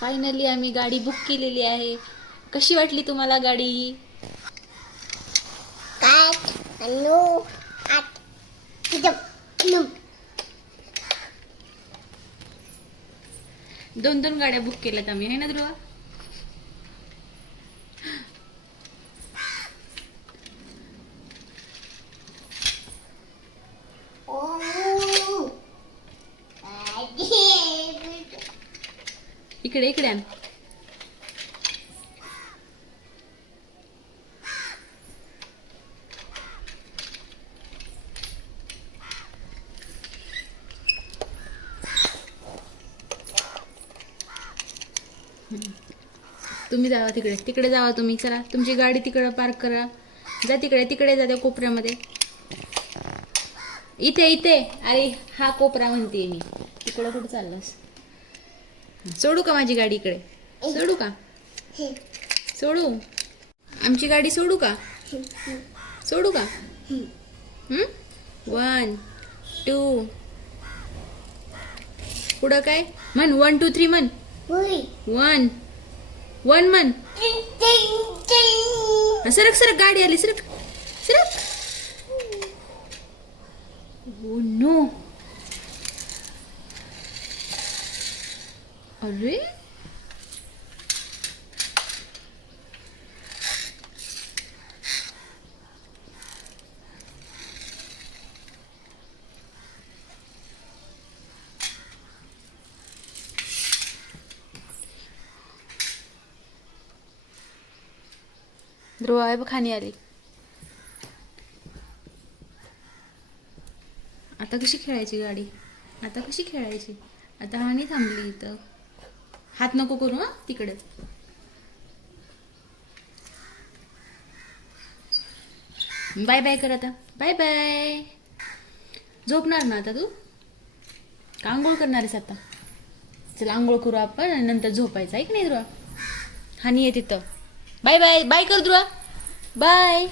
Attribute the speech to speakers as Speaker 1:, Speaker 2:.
Speaker 1: Finally आम्ही गाडी book केलेली आहे. कशी वाटली तुम्हाला गाडी? दोन दोन गाड्या बुक केल्यात आम्ही. आहे ना ध्रुवा
Speaker 2: ओ
Speaker 1: इकडे इकडे. आण तुम्ही जावा तिकडे. तिकडे जावा तुम्ही चला. तुमची गाडी तिकडे पार्क करा. जा तिकडे. तिकडे जा त्या कोपऱ्यामध्ये. इथे इथे. अरे हा कोपरा म्हणते मी. तिकडं कुठे चाललास? सोडू का माझी गाडी इकडे? सोडू का? सोडू. आमची गाडी सोडू का? सोडू का? वन टू पुढं काय? म्हण वन टू थ्री म्हण. वन वन म्हण. सरक सरक गाडी आली सरक सरक. ओ नो Ah अरे ध्रुव आहे खाणी आली. आता कशी खेळायची गाडी? आता कशी खेळायची? आता हानी थांबली इथं. हात नको करू हा तिकडे. बाय बाय कर आता. Bye bye. झोपणार ना आता तू? का आंघोळ करणार आहेस आता? चल आंघोळ करू आपण आणि नंतर झोपायचं ऐक नाही ध्रुवा? हानी आहे तिथं बाय बाय. बाय कर ध्रुवा. बाय.